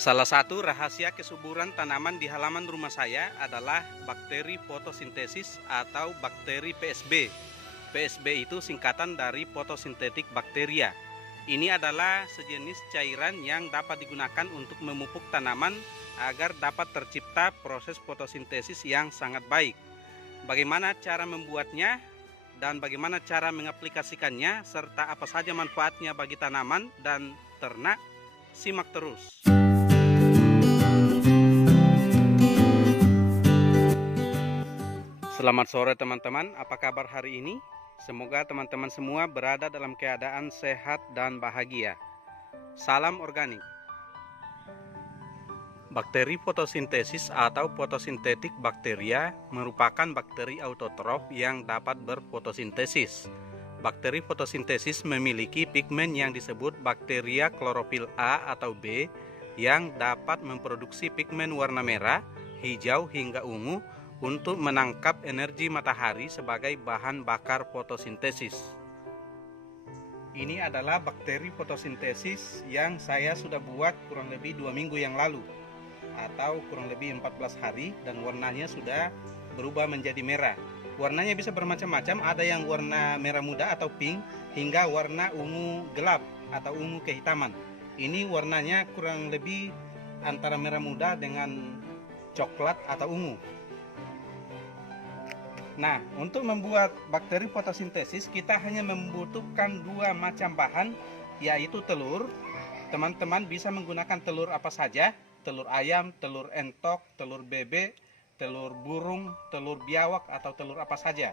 Salah satu rahasia kesuburan tanaman di halaman rumah saya adalah bakteri fotosintesis atau bakteri PSB. PSB itu singkatan dari fotosintetik bakteria. Ini adalah sejenis cairan yang dapat digunakan untuk memupuk tanaman agar dapat tercipta proses fotosintesis yang sangat baik. Bagaimana cara membuatnya dan bagaimana cara mengaplikasikannya serta apa saja manfaatnya bagi tanaman dan ternak, simak terus. Selamat sore teman-teman, apa kabar hari ini? Semoga teman-teman semua berada dalam keadaan sehat dan bahagia. Salam organik. Bakteri fotosintesis atau fotosintetik bakteria merupakan bakteri autotrof yang dapat berfotosintesis. Bakteri fotosintesis memiliki pigmen yang disebut bakteria klorofil A atau B yang dapat memproduksi pigmen warna merah, hijau hingga ungu untuk menangkap energi matahari sebagai bahan bakar fotosintesis. Ini adalah bakteri fotosintesis yang saya sudah buat kurang lebih 2 minggu yang lalu atau kurang lebih 14 hari, dan warnanya sudah berubah menjadi merah. Warnanya bisa bermacam-macam, ada yang warna merah muda atau pink hingga warna ungu gelap atau ungu kehitaman. Ini warnanya kurang lebih antara merah muda dengan coklat atau ungu. Nah, untuk membuat bakteri fotosintesis kita hanya membutuhkan 2 macam bahan, yaitu telur. Teman-teman bisa menggunakan telur apa saja, telur ayam, telur entok, telur bebek, telur burung, telur biawak, atau telur apa saja.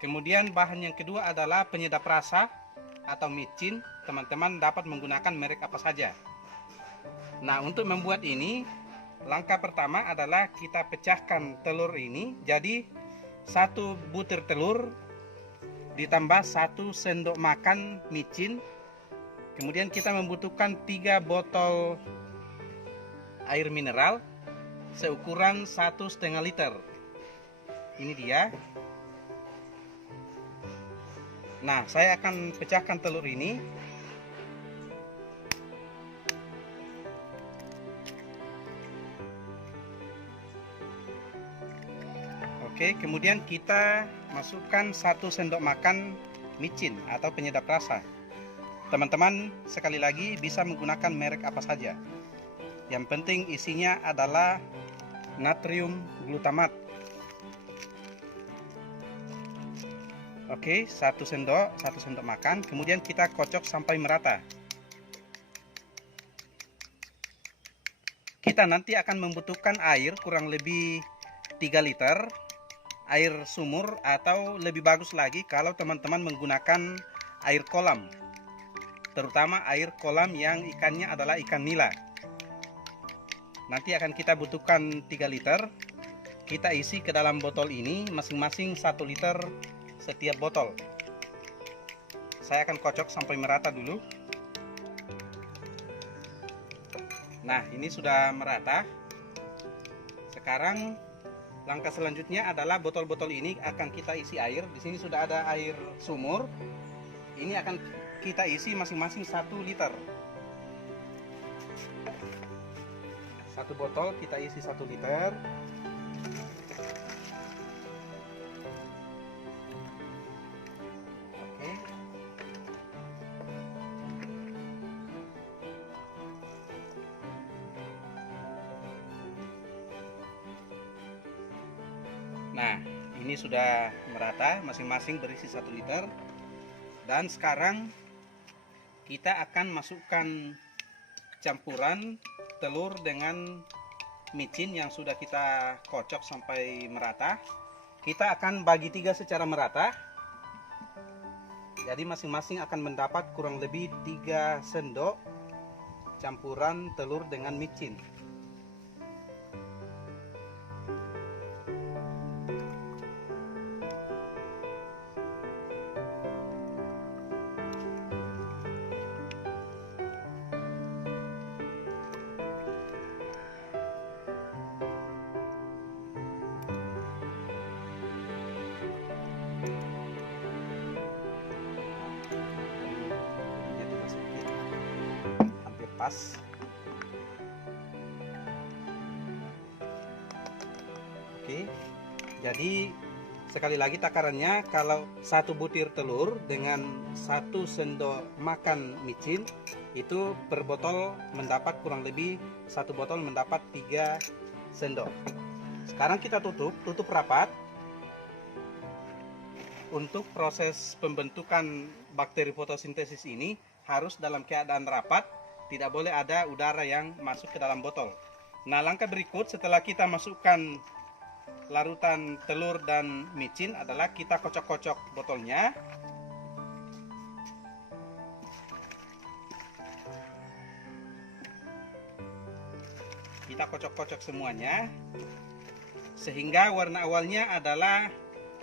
Kemudian bahan yang kedua adalah penyedap rasa atau micin. Teman-teman dapat menggunakan merek apa saja. Nah, untuk membuat ini, langkah pertama adalah kita pecahkan telur ini. Jadi 1 butir telur ditambah 1 sendok makan micin. Kemudian kita membutuhkan 3 botol air mineral seukuran 1,5 liter. Ini dia. Nah, saya akan pecahkan telur ini. Oke, kemudian kita masukkan 1 sendok makan micin atau penyedap rasa. Teman-teman sekali lagi bisa menggunakan merek apa saja. Yang penting isinya adalah natrium glutamat. Oke, 1 sendok makan. Kemudian kita kocok sampai merata. Kita nanti akan membutuhkan air kurang lebih 3 liter. Air sumur, atau lebih bagus lagi kalau teman-teman menggunakan air kolam, terutama air kolam yang ikannya adalah ikan nila. Nanti akan kita butuhkan 3 liter. Kita isi ke dalam botol ini masing-masing 1 liter setiap botol. Saya akan kocok sampai merata dulu. Nah, ini sudah merata. Sekarang langkah selanjutnya adalah botol-botol ini akan kita isi air. Di sini sudah ada air sumur. Ini akan kita isi masing-masing 1 liter. 1 botol kita isi 1 liter. Oke. Nah, ini sudah merata, masing-masing berisi 1 liter. Dan sekarang kita akan masukkan campuran telur dengan micin yang sudah kita kocok sampai merata. Kita akan bagi 3 secara merata. Jadi masing-masing akan mendapat kurang lebih 3 sendok campuran telur dengan micin. Hampir pas. Oke. Jadi sekali lagi takarannya, kalau 1 butir telur dengan 1 sendok makan micin itu per botol mendapat kurang lebih 1 botol mendapat 3 sendok. Sekarang kita tutup rapat. Untuk proses pembentukan bakteri fotosintesis ini harus dalam keadaan rapat, tidak boleh ada udara yang masuk ke dalam botol. Nah, langkah berikut setelah kita masukkan larutan telur dan micin adalah kita kocok-kocok botolnya. Kita kocok-kocok semuanya sehingga warna awalnya adalah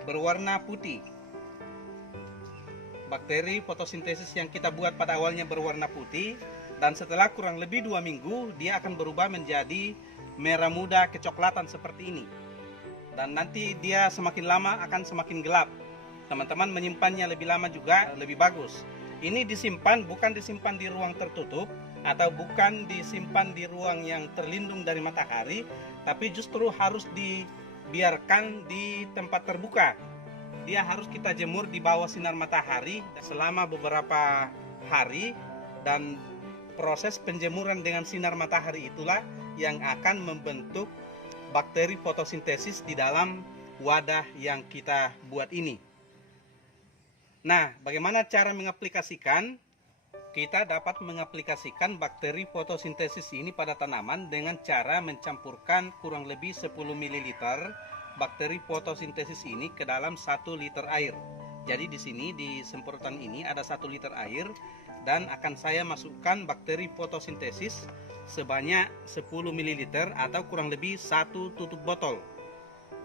berwarna putih. Bakteri fotosintesis yang kita buat pada awalnya berwarna putih, dan setelah kurang lebih 2 minggu dia akan berubah menjadi merah muda kecoklatan seperti ini. Dan nanti dia semakin lama akan semakin gelap. Teman-teman menyimpannya lebih lama juga lebih bagus. Ini bukan disimpan di ruang tertutup atau bukan disimpan di ruang yang terlindung dari matahari, tapi justru harus dibiarkan di tempat terbuka. Dia harus kita jemur di bawah sinar matahari selama beberapa hari, dan proses penjemuran dengan sinar matahari itulah yang akan membentuk bakteri fotosintesis di dalam wadah yang kita buat ini. Nah, bagaimana cara mengaplikasikan? Kita dapat mengaplikasikan bakteri fotosintesis ini pada tanaman dengan cara mencampurkan kurang lebih 10 ml bakteri fotosintesis ini ke dalam 1 liter air. Jadi di sini di semprotan ini ada 1 liter air, dan akan saya masukkan bakteri fotosintesis sebanyak 10 ml atau kurang lebih 1 tutup botol.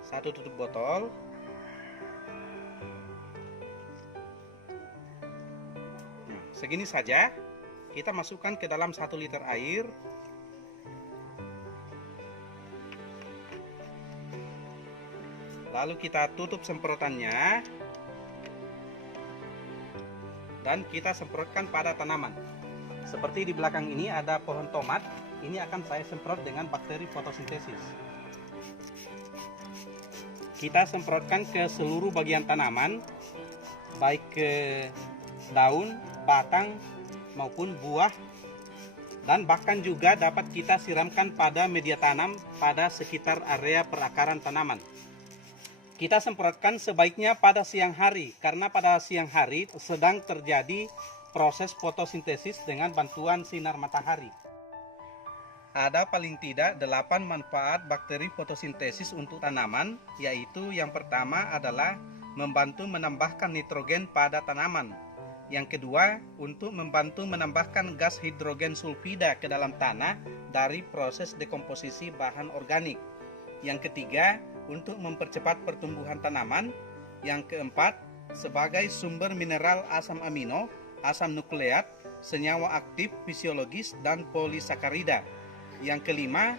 1 tutup botol. Nah, segini saja. Kita masukkan ke dalam 1 liter air. Lalu kita tutup semprotannya dan kita semprotkan pada tanaman. Seperti di belakang ini ada pohon tomat, ini akan saya semprot dengan bakteri fotosintesis. Kita semprotkan ke seluruh bagian tanaman, baik ke daun, batang maupun buah, dan bahkan juga dapat kita siramkan pada media tanam pada sekitar area perakaran tanaman. Kita semprotkan sebaiknya pada siang hari, karena pada siang hari sedang terjadi proses fotosintesis dengan bantuan sinar matahari. Ada paling tidak 8 manfaat bakteri fotosintesis untuk tanaman, yaitu yang pertama adalah membantu menambahkan nitrogen pada tanaman. Yang kedua, untuk membantu menambahkan gas hidrogen sulfida ke dalam tanah dari proses dekomposisi bahan organik. Yang ketiga, untuk mempercepat pertumbuhan tanaman. Yang keempat, sebagai sumber mineral asam amino, asam nukleat, senyawa aktif fisiologis, dan polisakarida. Yang kelima,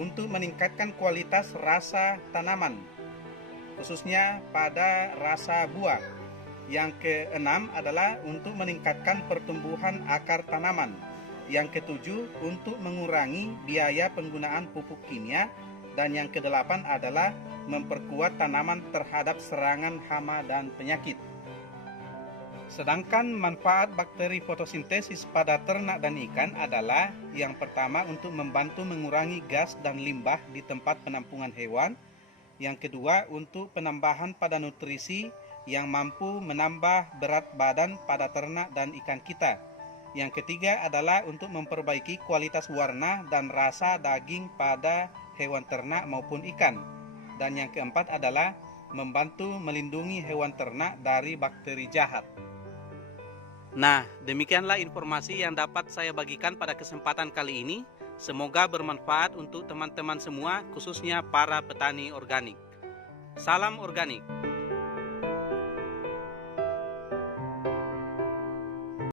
untuk meningkatkan kualitas rasa tanaman, khususnya pada rasa buah. Yang keenam adalah untuk meningkatkan pertumbuhan akar tanaman. Yang ketujuh, untuk mengurangi biaya penggunaan pupuk kimia. Dan yang kedelapan adalah memperkuat tanaman terhadap serangan hama dan penyakit. Sedangkan manfaat bakteri fotosintesis pada ternak dan ikan adalah yang pertama untuk membantu mengurangi gas dan limbah di tempat penampungan hewan. Yang kedua, untuk penambahan pada nutrisi yang mampu menambah berat badan pada ternak dan ikan kita. Yang ketiga adalah untuk memperbaiki kualitas warna dan rasa daging pada hewan ternak maupun ikan. Dan yang keempat adalah membantu melindungi hewan ternak dari bakteri jahat. Nah, demikianlah informasi yang dapat saya bagikan pada kesempatan kali ini. Semoga bermanfaat untuk teman-teman semua, khususnya para petani organik. Salam organik.